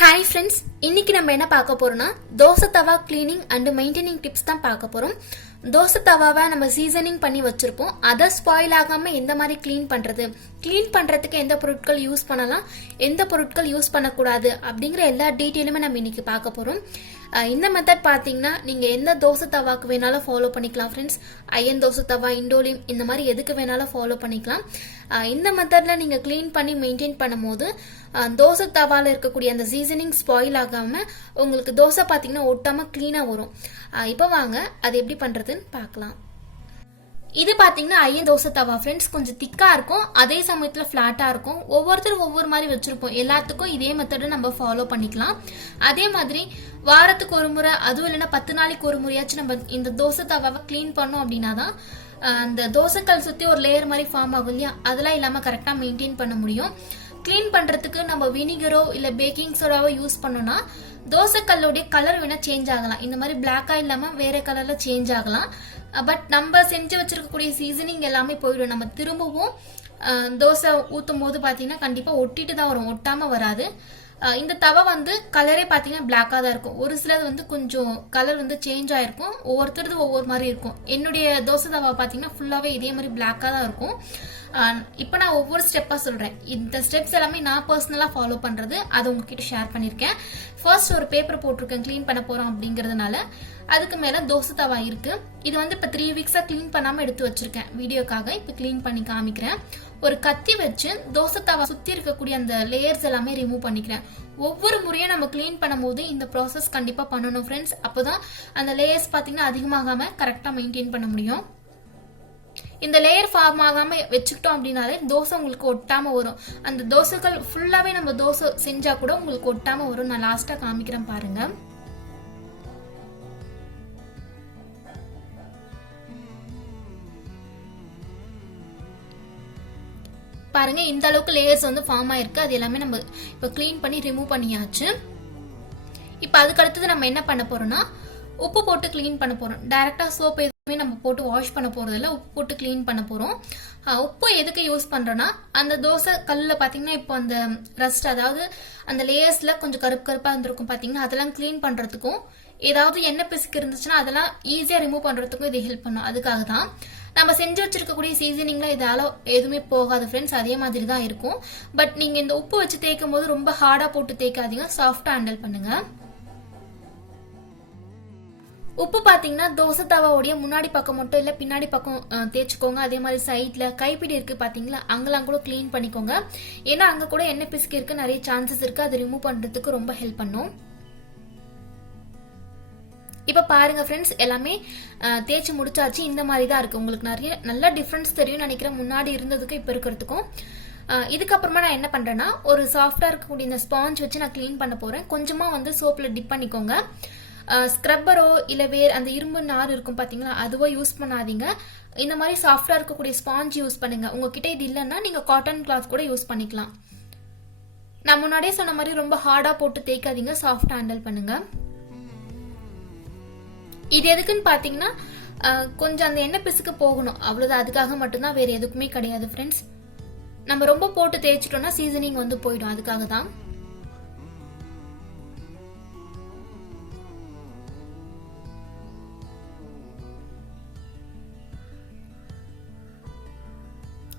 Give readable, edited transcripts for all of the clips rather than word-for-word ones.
Hi friends, இன்னைக்கு நம்ம என்ன பார்க்க போறோம்னா தோசை தவா கிளீனிங் அண்ட் மெயின்டைனிங் டிப்ஸ் தான் பார்க்க போறோம். தோசை தவாவை நம்ம சீசனிங் பண்ணி வச்சிருப்போம். அதை ஸ்பாயில் ஆகாம எந்த மாதிரி க்ளீன் பண்றதுக்கு எந்த பொருட்கள் யூஸ் பண்ணலாம், எந்த பொருட்கள் யூஸ் பண்ணக்கூடாது அப்படிங்கிற எல்லா டீட்டெயிலுமே நம்ம இன்னைக்கு பார்க்க போறோம். இந்த மெத்தட் பார்த்தீங்கன்னா நீங்க எந்த தோசை தவாக்கு வேணாலும் ஃபாலோ பண்ணிக்கலாம் ஃப்ரெண்ட்ஸ். அயன் தோசை தவா, இண்டோலியம் இந்த மாதிரி எதுக்கு வேணாலும் ஃபாலோ பண்ணிக்கலாம். இந்த மெத்தட்ல நீங்க க்ளீன் பண்ணி மெயின்டைன் பண்ணும்போது தோசை தவால இருக்கக்கூடிய அந்த சீசனிங் ஸ்பாயில் ஆகாம உங்களுக்கு தோசை பார்த்தீங்கன்னா ஒட்டாம கிளீனா வரும். இப்போ வாங்க அது எப்படி பண்றதுன்னு பார்க்கலாம். இது பாத்தீங்கன்னா ஐயன் தோசை தவா ஃப்ரெண்ட்ஸ். கொஞ்சம் திக்கா இருக்கும், அதே சமயத்துல பிளாட்டா இருக்கும். ஒவ்வொருத்தரும் ஒவ்வொரு மாதிரி வச்சிருப்போம். எல்லாத்துக்கும் இதே மெத்தட நம்ம ஃபாலோ பண்ணிக்கலாம். அதே மாதிரி வாரத்துக்கு ஒரு முறை, அதுவும் இல்லைன்னா 10 நாளைக்கு ஒரு முறையாச்சும் நம்ம இந்த தோசை தவாவை கிளீன் பண்ணோம் அப்படின்னா தான் அந்த தோசைக்கல் சுத்தி ஒரு லேயர் மாதிரி ஃபார்ம் ஆகும் இல்லையா, அதெல்லாம் இல்லாம கரெக்டா மெயின்டைன் பண்ண முடியும். கிளீன் பண்றதுக்கு நம்ம வினிகரோ இல்ல பேக்கிங் சோடாவோ யூஸ் பண்ணோம்னா தோசைக்கல்லுடைய கலர் வேணா சேஞ்ச் ஆகலாம். இந்த மாதிரி பிளாக்கா இல்லாம வேற கலர்ல சேஞ்ச் ஆகலாம். பட் நம்ம செஞ்சு வச்சிருக்கக்கூடிய சீசனிங் எல்லாமே போயிடும். நம்ம திரும்பவும் தோசை ஊத்தும் போது பாத்தீங்கன்னா கண்டிப்பா ஒட்டிட்டு தான் வரும், ஒட்டாம வராது. இந்த தவா வந்து கலரே பாத்தீங்கன்னா பிளாக்கா தான் இருக்கும். ஒரு சிலது வந்து கொஞ்சம் கலர் வந்து சேஞ்ச் ஆயிருக்கும், ஒவ்வொருத்தரது ஒவ்வொரு மாதிரி இருக்கும். என்னுடைய தோசை தவா பாத்தீங்கன்னா ஃபுல்லாவே இதே மாதிரி பிளாக்கா தான் இருக்கும். இப்ப நான் ஒவ்வொரு ஸ்டெப்பா சொல்றேன். இந்த ஸ்டெப்ஸ் எல்லாமே நான் பர்சனலா ஃபாலோ பண்றது, அதை உங்ககிட்ட ஷேர் பண்ணிருக்கேன். ஃபர்ஸ்ட் ஒரு பேப்பர் போட்டிருக்கேன் கிளீன் பண்ண போறோம் அப்படிங்கறதுனால. அதுக்கு மேல தோசை தவா இருக்கு. இது வந்து இப்ப 3 வீக்ஸா கிளீன் பண்ணாம எடுத்து வச்சிருக்கேன் வீடியோக்காக. இப்ப கிளீன் பண்ணி காமிக்கிறேன். ஒரு கத்தி வச்சு தோசை தவா சுத்தி இருக்கக்கூடிய அந்த லேயர்ஸ் எல்லாமே ரிமூவ் பண்ணிக்கிறேன். ஒவ்வொரு முறையும் நம்ம கிளீன் பண்ணும்போது இந்த ப்ராசஸ் கண்டிப்பா பண்ணணும் ஃப்ரெண்ட்ஸ். அப்போதான் அந்த லேயர்ஸ் பாத்தீங்கன்னா அதிகமாகாம கரெக்டா மெயின்டைன் பண்ண முடியும். இந்த லேயர் ஃபார்ம் ஆகாம வச்சுக்கிட்டோம் அப்படின்னாலே தோசை உங்களுக்கு ஒட்டாம வரும். அந்த தோசைகள் ஃபுல்லாவே நம்ம தோசை செஞ்சா கூட உங்களுக்கு ஒட்டாம வரும். நான் லாஸ்டா காமிக்கிறேன் பாருங்க. பாருங்க, இந்த அளவுக்கு லேயர்ஸ் வந்து ஃபார்ம் ஆயிருக்கு. அது எல்லாமே நம்ம இப்ப கிளீன் பண்ணி ரிமூவ் பண்ணியாச்சு. இப்ப அதுக்கு அடுத்தது நம்ம என்ன பண்ண போறோம்னா உப்பு போட்டு கிளீன் பண்ண போறோம். டைரக்டா சோப் எதுவுமே நம்ம போட்டு வாஷ் பண்ண போறது இல்ல, உப்பு போட்டு கிளீன் பண்ண போறோம். உப்பு எதுக்கு யூஸ் பண்றோம்னா அந்த தோசை கல்லுல பாத்தீங்கன்னா இப்போ அந்த ரஸ்ட், அதாவது அந்த லேயர்ஸ்ல கொஞ்சம் கருப்பு கருப்பா இருந்திருக்கும் பாத்தீங்கன்னா, அதெல்லாம் கிளீன் பண்றதுக்கும் ஏதாவது எண்ணெய் பிசுக்கு இருந்துச்சுன்னா அதெல்லாம் ஈஸியா ரிமூவ் பண்றதுக்கும் இது ஹெல்ப் பண்ணும். அதுக்காக தான் நம்ம செஞ்சு வச்சிருக்கக்கூடிய சீசனிங்ல இதால எதுவுமே போகாது ஃப்ரெண்ட்ஸ், அதே மாதிரி தான் இருக்கும். பட் நீங்க இந்த உப்பு வச்சு தேய்க்கும் போது ரொம்ப ஹார்டா போட்டு தேய்க்காதீங்க, சாஃப்டா ஹேண்டில் பண்ணுங்க. உப்பு பாத்தீங்கன்னா தோசை தவாவுடைய முன்னாடி பக்கம் மட்டும் இல்ல பின்னாடி பக்கம் தேய்ச்சிக்கோங்க. அதே மாதிரி சைட்ல கைப்பிடி இருக்கு பாத்தீங்களா, அங்கெல்லாம் கூட கிளீன் பண்ணிக்கோங்க. ஏன்னா அங்க கூட எண்ணெய் பிசுக்கு இருக்கு, நிறைய சான்சஸ் இருக்கு. அதை ரிமூவ் பண்றதுக்கு ரொம்ப ஹெல்ப் பண்ணும். இப்ப பாருங்க ஃப்ரெண்ட்ஸ், எல்லாமே தேய்ச்சி முடிச்சாச்சு. இந்த மாதிரி தான் இருக்கு. உங்களுக்கு நிறைய நல்ல டிஃபரன்ஸ் தெரியும் நினைக்கிறேன், முன்னாடி இருந்ததுக்கு இப்ப இருக்கிறதுக்கும். இதுக்கப்புறமா நான் என்ன பண்றேன்னா ஒரு சாஃப்டா இருக்கக்கூடிய இந்த ஸ்பாஞ்ச் வச்சு நான் கிளீன் பண்ண போறேன். கொஞ்சமா வந்து சோப்ல டிப் பண்ணிக்கோங்க. ஸ்க்ரப்பரோ இல்ல வேற அந்த இரும்பு நார் இருக்கும் பாத்தீங்களா, அதுவோ யூஸ் பண்ணாதீங்க. இந்த மாதிரி சாஃப்டா இருக்கக்கூடிய ஸ்பாஞ்ச் யூஸ் பண்ணுங்க. உங்ககிட்ட இது இல்லைன்னா நீங்க காட்டன் கிளாத் கூட யூஸ் பண்ணிக்கலாம். நான் முன்னாடியே சொன்ன மாதிரி ரொம்ப ஹார்டா போட்டு தேய்க்காதீங்க, சாஃப்டா ஹேண்டில் பண்ணுங்க. இது எதுக்குன்னு பாத்தீங்கன்னா கொஞ்சம் அந்த எண்ணெய் பிசுக்கு போகணும், அவ்வளவுதான். அதுக்காக மட்டும்தான், வேற எதுக்குமே கிடையாது ஃப்ரெண்ட்ஸ். நம்ம ரொம்ப போட்டு தேய்ச்சிட்டோம்னா சீசனிங் வந்து போயிடும், அதுக்காக தான்.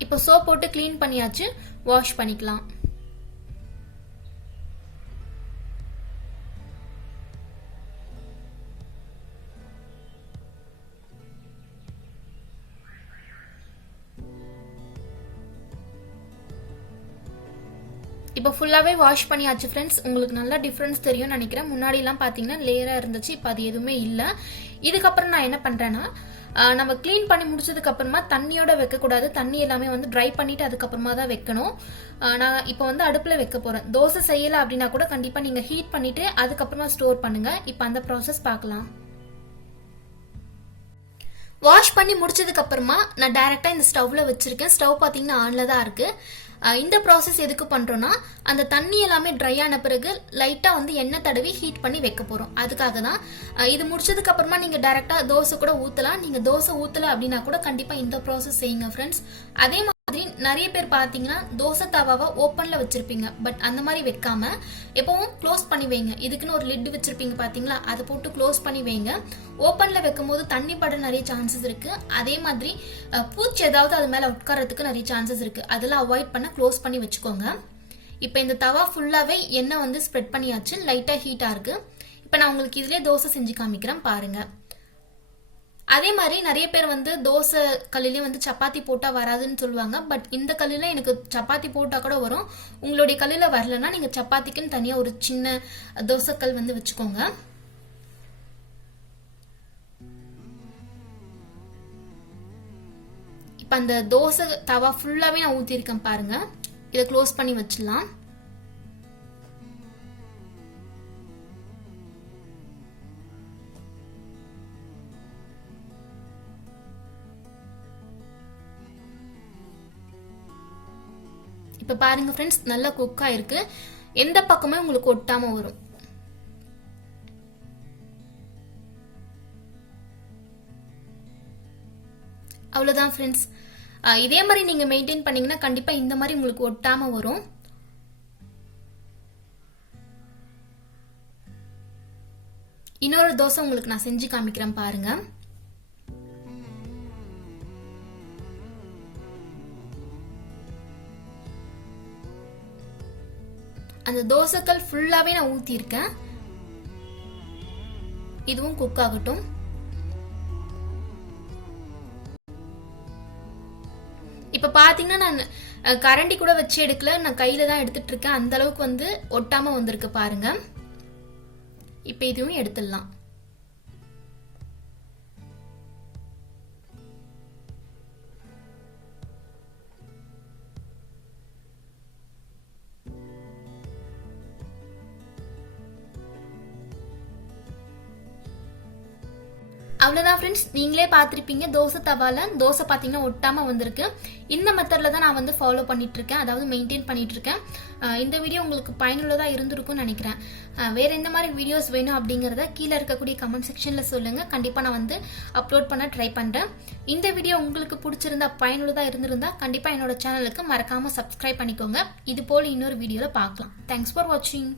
இப்போ சோப் போட்டு கிளீன் பண்ணியாச்சு, வாஷ் பண்ணிக்கலாம். இப்போ ஃபுல்லாவே வாஷ் பண்ணியாச்சு ஃப்ரெண்ட்ஸ். உங்களுக்கு நல்லா டிஃபரன்ஸ் தெரியும் நினைக்கிறேன். முன்னாடி எல்லாம் பாத்தீங்கன்னா லேயரா இருந்துச்சு, இப்ப அது எதுவுமே இல்ல. இதுக்கப்புறம் நான் என்ன பண்றேன்னா நம்ம கிளீன் பண்ணி முடிச்சதுக்கு அப்புறமா தண்ணியோட வைக்க கூடாது. தண்ணி எல்லாமே வந்து ட்ரை பண்ணிட்டு அதுக்கப்புறமா தான் வைக்கணும். நான் இப்போ வந்து அடுப்புல வைக்க போறேன். தோசை செய்யல அப்படின்னா கூட கண்டிப்பா நீங்க ஹீட் பண்ணிட்டு அதுக்கப்புறமா ஸ்டோர் பண்ணுங்க. இப்போ அந்த ப்ராசஸ் பார்க்கலாம். வாஷ் பண்ணி முடிச்சதுக்கு அப்புறமா நான் டைரக்டா இந்த ஸ்டவ்ல வச்சிருக்கேன். ஸ்டவ் பாத்தீங்கன்னா ஆன்ல தான் இருக்கு. இந்த ப்ராசஸ் எதுக்கு பண்றோம்னா அந்த தண்ணி எல்லாமே ட்ரை ஆன பிறகு லைட்டா வந்து எண்ணெய் தடவி ஹீட் பண்ணி வைக்க போறோம். அதுக்காக தான். இது முடிச்சதுக்கு அப்புறமா நீங்க டைரக்டா தோசை கூட ஊத்தலாம். நீங்க தோசை ஊத்தல அப்படின்னா கூட கண்டிப்பா இந்த ப்ராசஸ் செய்யுங்க ஃப்ரெண்ட்ஸ். அதே மாதிரி நிறைய பேர் பார்த்தீங்கன்னா தோசை தவாவை ஓப்பனில் வச்சுருப்பீங்க. பட் அந்த மாதிரி வைக்காம எப்பவும் க்ளோஸ் பண்ணி வைங்க. இதுக்குன்னு ஒரு லிட் வச்சுருப்பீங்க பார்த்தீங்களா, அதை போட்டு க்ளோஸ் பண்ணி வைங்க. ஓப்பனில் வைக்கும் போது தண்ணி பட நிறைய சான்சஸ் இருக்குது. அதே மாதிரி பூச்சி ஏதாவது அது மேலே உட்காரத்துக்கு நிறைய சான்சஸ் இருக்குது. அதெல்லாம் அவாய்ட் பண்ண க்ளோஸ் பண்ணி வச்சுக்கோங்க. இப்போ இந்த தவா ஃபுல்லாகவே எண்ணெய் வந்து ஸ்ப்ரெட் பண்ணியாச்சு. லைட்டாக ஹீட்டாக இருக்குது. இப்போ நான் உங்களுக்கு இதிலே தோசை செஞ்சு காமிக்கிறேன் பாருங்கள். அதே மாதிரி நிறைய பேர் வந்து தோசை கல்லுலேயே வந்து சப்பாத்தி போட்டால் வராதுன்னு சொல்லுவாங்க. பட் இந்த கல்லில் எனக்கு சப்பாத்தி போட்டால் கூட வரும். உங்களுடைய கல்லில் வரலன்னா நீங்கள் சப்பாத்திக்குன்னு தனியாக ஒரு சின்ன தோசைக்கல் வந்து வச்சுக்கோங்க. இப்போ அந்த தோசை தவா ஃபுல்லாகவே நான் ஊற்றிருக்கேன் பாருங்கள். இதை க்ளோஸ் பண்ணி வச்சிடலாம். இப்போ பாருங்க ஃப்ரெண்ட்ஸ், நல்லா குக் ஆயிருக்கு. எந்த பக்கமே உங்களுக்கு ஒட்டாம வரும். அவ்வளோதான் ஃப்ரெண்ட்ஸ். இதே மாதிரி நீங்க மெயின்டைன் பண்ணீங்கன்னா கண்டிப்பா இந்த மாதிரி உங்களுக்கு ஒட்டாம வரும். இன்னொரு தோசை உங்களுக்கு நான் செஞ்சு காமிக்கிறேன் பாருங்க. அந்த தோசைக்கல் ஃபுல்லாவே நான் ஊத்திருக்கேன். இதுவும் குக் ஆகட்டும். இப்ப பாத்தீங்கன்னா நான் கரண்டி கூட வச்சு எடுக்கல, நான் கையில தான் எடுத்துட்டு இருக்கேன். அந்த அளவுக்கு வந்து ஒட்டாம வந்திருக்கு பாருங்க. இப்ப இதுவும் எடுத்துடலாம். அவ்வளோதான் ஃப்ரெண்ட்ஸ், நீங்களே பார்த்துருப்பீங்க தோசை தவால தோசை பார்த்தீங்கன்னா ஒட்டாமல் வந்திருக்கு. இந்த மெத்தடில் தான் நான் வந்து ஃபாலோ பண்ணிட்டு இருக்கேன், அதாவது மெயின்டைன் பண்ணிட்டு இருக்கேன். இந்த வீடியோ உங்களுக்கு பயனுள்ளதாக இருந்திருக்கும்னு நினைக்கிறேன். வேற எந்த மாதிரி வீடியோஸ் வேணும் அப்படிங்கிறத கீழே இருக்கக்கூடிய கமெண்ட் செக்ஷனில் சொல்லுங்கள். கண்டிப்பாக நான் வந்து அப்லோட் பண்ண ட்ரை பண்ணுறேன். இந்த வீடியோ உங்களுக்கு பிடிச்சிருந்தா பயனுள்ளதாக இருந்திருந்தா கண்டிப்பாக என்னோட சேனலுக்கு மறக்காமல் சப்ஸ்கிரைப் பண்ணிக்கோங்க. இது போல் இன்னொரு வீடியோவில் பார்க்கலாம். தேங்க்ஸ் ஃபார் வாட்சிங்.